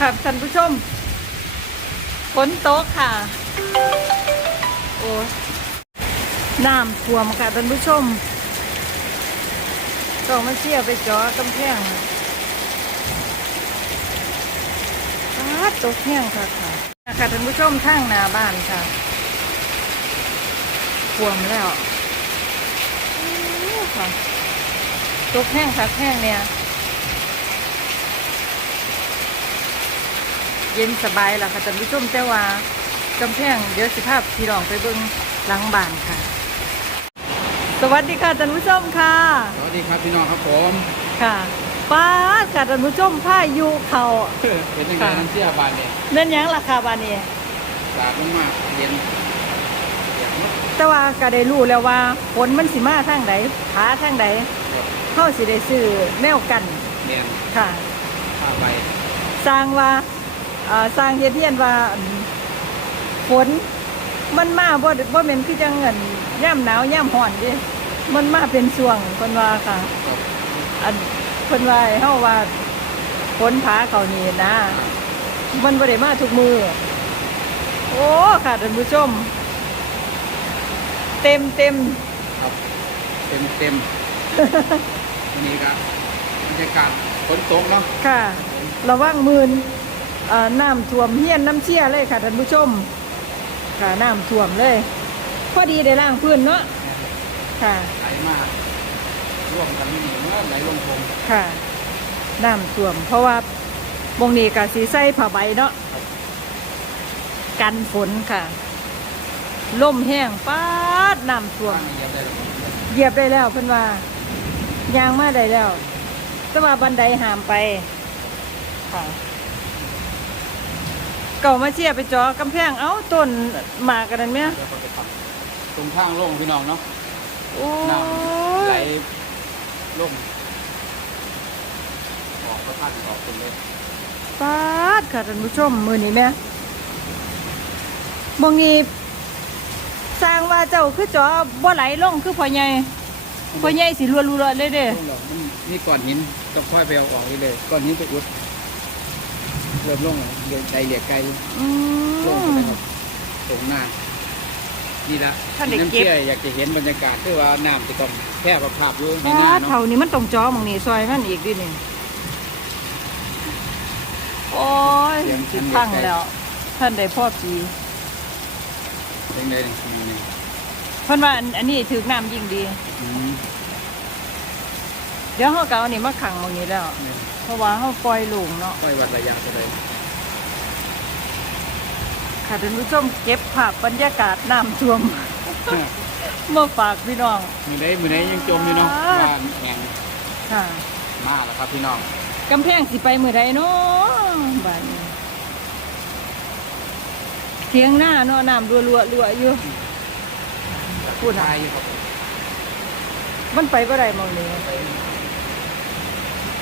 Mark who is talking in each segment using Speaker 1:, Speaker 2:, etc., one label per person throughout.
Speaker 1: ครับท่านผู้ชมฝนตกค่ะ โอ้น้ำท่วมค่ะท่านผู้ชมต้องมาเชี่ยไปเจอกำแพงอ้าตกแห้งค่ะค่ะค่ะท่านผู้ชมทางหน้าบ้านค่ะท่วมแล้วโอ้ค่ะตกแห้งค่ะแห้งเนี่ย เย็นสบายล่ะค่ะท่านผู้ชมแต่ว่ากำแพงเดี๋ยวสิภาพพี่รองไปเบิ่งหลังบ้านค่ะ สวัสดีค่ะท่านผู้ชมค่ะ
Speaker 2: สวัสดีครับพี่น้องครับผม
Speaker 1: ค่ะป้าดค่ะท่านผู้ชมพายุเขา
Speaker 2: เป็นยังไง
Speaker 1: ค่ะ
Speaker 2: น้ำเชี่ยบานเนี่ย
Speaker 1: เม่นหยังล่ะค่ะบ้านนี้
Speaker 2: สาดลงมากเย็นเย็นมาก
Speaker 1: แต่ว่าก็ได้รู้แล้วว่าฝนมันสิมาทางใดหาทางใดเฮาสิได้ซื้อแนวกัน
Speaker 2: เนียน
Speaker 1: ค่ะ
Speaker 2: ผ้าใบ
Speaker 1: สร้างว่าเอ่อ สร้างเฮ็ดเฮียนว่าอั่นฝนมันมาบ่บ่แม่นคือจังเงินย่ำหนาวยามร้อนเดิมันมาเป็นช่วงเพิ่นว่าค่ะ
Speaker 2: ครับ
Speaker 1: อันเพิ่นว่าให้เฮาว่าฝนผาเขานี่นะ มันบ่ได้มาทุกมือ โอ้ค่ะท่านผู้ชม เต็มเต็ม
Speaker 2: ครับเต็มเต็มวันนี้ครับบรรยากาศฝนตกเนาะ
Speaker 1: ค่ะ ระวังมืนเอ่อ น้ำท่วมเฮียนน้ำเชี่ยเลยค่ะท่านผู้ชมค่ะน้ำท่วมเลย พอดีได้ล้างพื้นเนาะค่ะ
Speaker 2: ไหลมากร่วมกันนี่เมื่อไหลลงพง
Speaker 1: ค่ะน้ำท่วม เพราะว่าบงนี้กะสีใส่ผ้าใบเนาะกันฝนค่ะล่มแห้งป๊าดน้ำท่วม
Speaker 2: บ้านนี้ยังได้หรอ
Speaker 1: เหยียบได้แล้วเพิ่นว่ายางมาได้แล้ว แต่ว่าบันไดห้ามไปค่ะเก่ามาเชียร์ไปจอกำแพงเอ้าต้นหมากกันนั่นไหม
Speaker 2: เดี๋ยวเขาไปทำตรงข้างโล่งพี่น้องเนาะ
Speaker 1: โอ้
Speaker 2: น้ำไหล
Speaker 1: ย
Speaker 2: ลงออกพระธาตุออกเป็นเลย
Speaker 1: ปาดค่ะท่านผู้ชมมือนี้แม่บางนี้สร้างว่าเจ้าคือจอบ่ไหลลงคือพ่อใหญ่พ่อใหญ่สิรัวๆเลยเด้
Speaker 2: ลงหรอกมันนี่ก้อนหินก็ค่อยไปเอาออกนี่เลยก้อนหินไปอุด เริ่มลงแล้วเดินใจเหลียกไกล
Speaker 1: อื
Speaker 2: ลง
Speaker 1: ม
Speaker 2: ไปครับตรงหน้านี่ละ
Speaker 1: ท่านได้
Speaker 2: น้ำ
Speaker 1: เก็บ
Speaker 2: เชี่ยอยากจะเห็นบรรยากาศคือว่าน้ำจะต้องแค่ประภาพอยู่ใน
Speaker 1: ปา
Speaker 2: หน้า
Speaker 1: ด
Speaker 2: เนาะ
Speaker 1: เท่านี้มันต้องจอหมองนี้ซอยมันอีกดินี่โอ้ยสิพังแล้ว ท่านได้พ่อปี
Speaker 2: เป็นไงนี่นี่
Speaker 1: เพิ่นว่าอันอันนี้ถือน้ำยิ่งดี
Speaker 2: อืม
Speaker 1: เดี๋ยวเฮาก็เอาอันนี้มาขังหมองนี้แล้ว
Speaker 2: นี่
Speaker 1: เพราะว่าเฮาปล่อยลงเนาะ
Speaker 2: ค่อยวัดระยะไปเลย
Speaker 1: ค่ะท่านผู้ชมเก็บภาพบรรยากาศน้ำท่วม มาฝากพี่น้อง
Speaker 2: มือไหนมือไหนยังจมอยู่เนาะ
Speaker 1: อ่า
Speaker 2: ว่าแหง
Speaker 1: ค่ะ
Speaker 2: มาแล้วครับพี่น้อง
Speaker 1: กำแพงสิไปมื้อใดเนาะบัดนี้เทียงหน้าเนาะน้ำรัวๆรัวอยู่ พูด
Speaker 2: ทา
Speaker 1: หา
Speaker 2: ยอยู่ครับ
Speaker 1: มันไปบ่ได้หมองนี้
Speaker 2: ไป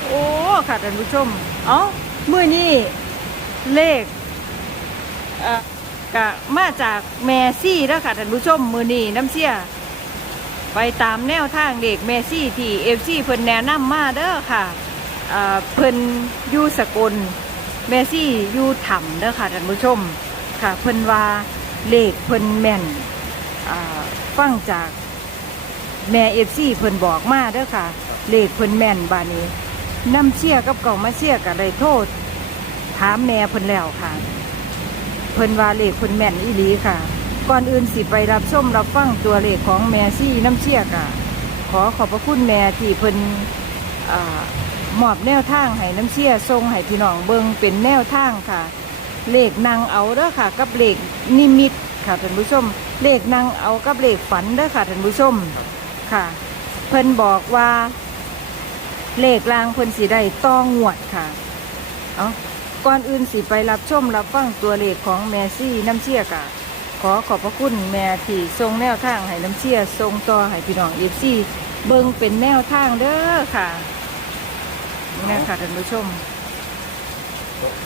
Speaker 1: โอ้ค่ะท่านผู้ชม เอ้ามื้อนี้เลขเออกะมาจากแมซี่แล้วค่ะท่านผู้ชม มื้อนี้น้ำเสีย ไปตามแนวทางเด็กแมซี่ที่เอฟซีเพิ่นแนะนำมาเด้อค่ะเออเพิ่นอยู่สกลแมซี่อยู่ถ้ำเด้อค่ะท่านผู้ชมค่ะเพิ่นว่าเลขเพิ่นแม่นฟังจากแม่เอฟซีเพิ่นบอกมาเด้อค่ะ เลขเพิ่นแม่นบานี้ น้ำเชี่ยกับเก่ามาเชี่ยก็ได้โทษ ถามแม่เพิ่นแล้วค่ะ เพิ่นว่าเลขเพิ่นแม่นอีหลีค่ะ ก่อนอื่นสิไปรับชมรับฟังตัวเลขของแม่ซี่น้ำเชี่ยกะขอขอบพระคุณแม่ที่เพิ่นมอบแนวทางให้น้ำเชี่ยทรงให้พี่น้องเบิงเป็นแนวทางค่ะ เลขนางเอาเด้อค่ะ กับเลขนิมิตค่ะท่านผู้ชม เลขนางเอากับเลขฝันเด้อค่ะท่านผู้ชมค่ะ เพิ่นบอกว่า เลขรางเพิ่นสีได้ต้องงวดค่ะ เอาก่อนอื่นสิไปรับชมรับฟังตัวเลขของแมซี่น้ำเชี่ยกะขอขอบพระคุณแม่ที่ทรงแนวทางให้น้ำเชี่ยทรงต่อให้พี่น้องเอฟซีเบิ่งเป็นแนวทางเด้อค่ะนี่นะคะท่านผู้ชม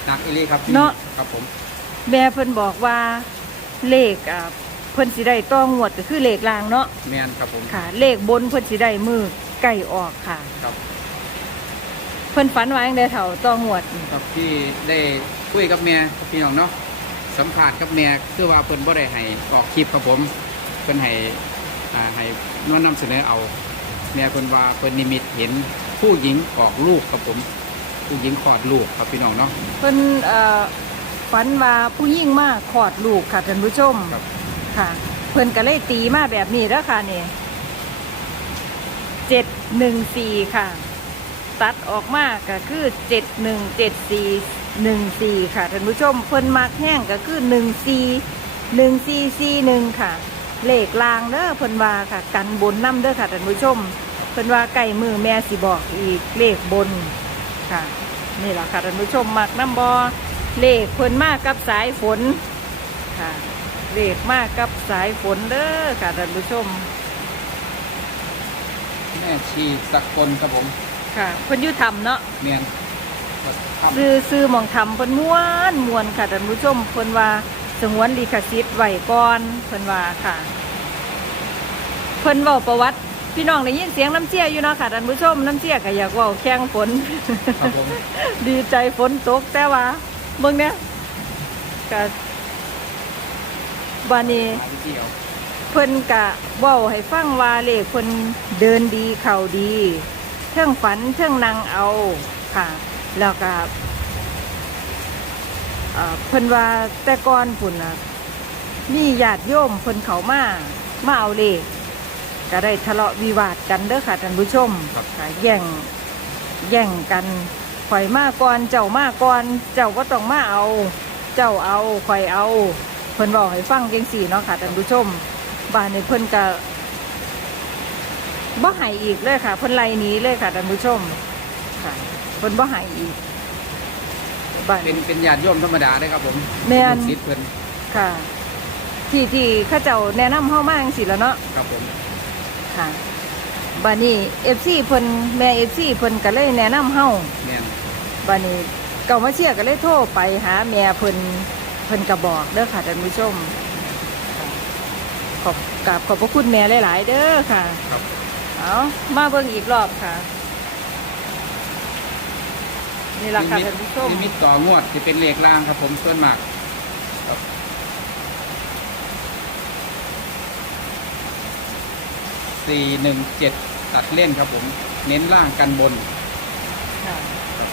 Speaker 2: หนักอีหลีครับ
Speaker 1: เนาะ
Speaker 2: ครับผม
Speaker 1: แม่เพิ่นบอกว่าเลขอ่าเพิ่นสิได้ต้องงวดก็คือเลขรางเนาะ
Speaker 2: แมนครับผม
Speaker 1: ค่ะ เลขบนเพิ่นสิได้มือใกล้ออกค่ะ
Speaker 2: ครับ
Speaker 1: เพิ่นฝันว่าจังไดเฒ่าต่องวด
Speaker 2: ครับที่ได้คุยกับแม่พี่น้องเนาะสัมผัสกับแม่คือว่าเพิ่นบ่ได้ให้ออกคลิปครับผมเพิ่นให้อ่าให้นวนนำเสนอเอาแม่เพิ่นว่าเพิ่นนิมิตเห็นผู้หญิงออกลูกครับผม ผู้หญิงคลอดลูกครับพี่น้องเนาะ
Speaker 1: เพิ่นเอ่อฝันว่าผู้หญิงมาคลอดลูกค่ะท่านผู้ชม
Speaker 2: ครับ
Speaker 1: ค่ะ เพิ่นก็เลยตีมาแบบนี้แล้วค่ะนี่เจ็ดหนึ่งสี่ค่ะ ตัดออกมาก็คือเจ็ดหนึ่งเจ็ดสี่หนึ่งสี่ค่ะท่านผู้ชมเพิ่นมักแห้งก็คือหนึ่งสีหนึ่งสีสีหนึ่งค่ะ เลขลางเด้อเพิ่นว่าค่ะ กันบนน้ำเด้อค่ะท่านผู้ชมเพิ่นว่าไก่มือแม่สิบอกอีกเลขบนค่ะ นี่แหละค่ะท่านผู้ชมมักน้ำบอเลขเพิ่นมากกับสายฝนค่ะเลขมากกับสายฝนเด้อค่ะท่านผู้ชม
Speaker 2: แม่ชีสกลครับผม
Speaker 1: ค่ะเพิ่นอยู่ทำเนาะ
Speaker 2: เมียนครับ
Speaker 1: ซื้อซื้อหมองทำเพิ่นม้วนมวนค่ะท่านผู้ชมเพิ่นว่าสงวนลิขสิทธิ์ไว้ก่อนเพิ่นว่าค่ะ เพิ่นเว้าประวัติ พี่น้องได้ยินเสียงน้ำเชี่ยอยู่เนาะค่ะท่านผู้ชมน้ำเชี่ยก็อยากเว้าแข่งฝน
Speaker 2: ครับผม
Speaker 1: ดีใจฝนตกแต่ว่าเบิ่งเนี่ยก็บานี้
Speaker 2: มาเที่ยว
Speaker 1: เพิ่นกะเว้าให้ฟังว่าเลขเพิ่นเดินดีเข่าดีเทิงฝันเทิงนางเอาค่ะ แล้วก็เอ่อเพิ่นว่าแต่ก่อนพุ่นน่ะมีญาติโยมเพิ่นเขามามาเอาเลขก็ได้ทะเลาะวิวาทกันเด้อค่ะท่านผู้ชมค่ะแย่งแย่งกันข่อยมาก่อนเจ้ามาก่อนเจ้าก็ต้องมาเอา เจ้าเอาข่อยเอา เพิ่นบอกให้ฟังจังสี่เนาะค่ะท่านผู้ชมบ้านนี้เพิ่นก็ บ่ให้อีกเลยค่ะเพิ่นไล่หนีเลยค่ะท่านผู้ชมค่ะเพิ่นบ่ให้อีกบ้าน
Speaker 2: เป็นเป็นญาติโยมธรรมดาเลยครับผม
Speaker 1: แม่น
Speaker 2: ลูกศิษย์เพิ่น
Speaker 1: ค่ะ ที่ที่เข้าเจ้าแนะนำเฮามาจังซี่แหล้วเนาะ
Speaker 2: ครับผม
Speaker 1: ค่ะบ้านนี้ FC เพิ่นแม่ FC เพิ่นก็เลยแนะนำเฮา
Speaker 2: เมียน
Speaker 1: บ้านนี้เก่ามาเชียร์ก็เลยโทรไปหาแม่เพิ่นเพิ่นก็บอกเด้อค่ะท่านผู้ชมค่ะขอบกราบขอบพระคุณแม่หลาย ๆ เด้อค่ะ
Speaker 2: ครับ
Speaker 1: เอามาเบิ่งอีกรอบค่ะ นี่ราคาท่านผู้ชม
Speaker 2: นิมิตต่องวดจะเป็นเลขล่างครับผมส่วนมากครับสี่หนึ่งเจ็ดตัดเล่นครับผม เน้นล่างกันบน
Speaker 1: ค่ะ
Speaker 2: ครับ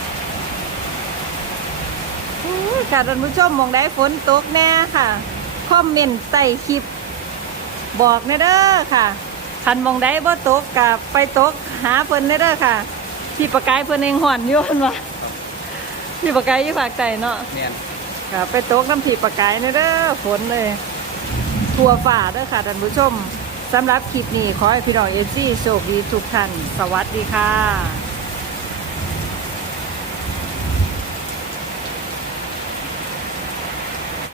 Speaker 1: อู้ยค่ะท่านผู้ชมมองได้ฝนตกแน่ค่ะ คอมเมนต์ใต้คลิป บอกแน่เด้อค่ะ คันมองได้บ่ตกกับไปตกหาเพิ่นแน่เด้อค่ะ ที่ประกายเพิ่นเองห่อนอยู่หั่นว่า
Speaker 2: ครับ
Speaker 1: ที่ประกายอยู่ภาคใต้เนาะ
Speaker 2: เมียน
Speaker 1: ค่ะไปตกน้ำผีประกายนี่เด้อฝนเลย ทั่วฝ่าเด้อค่ะท่านผู้ชมสำหรับคลิปนี้ขอให้พี่น้องเอฟซีโชคดีทุกท่าน สวัสดีค่ะ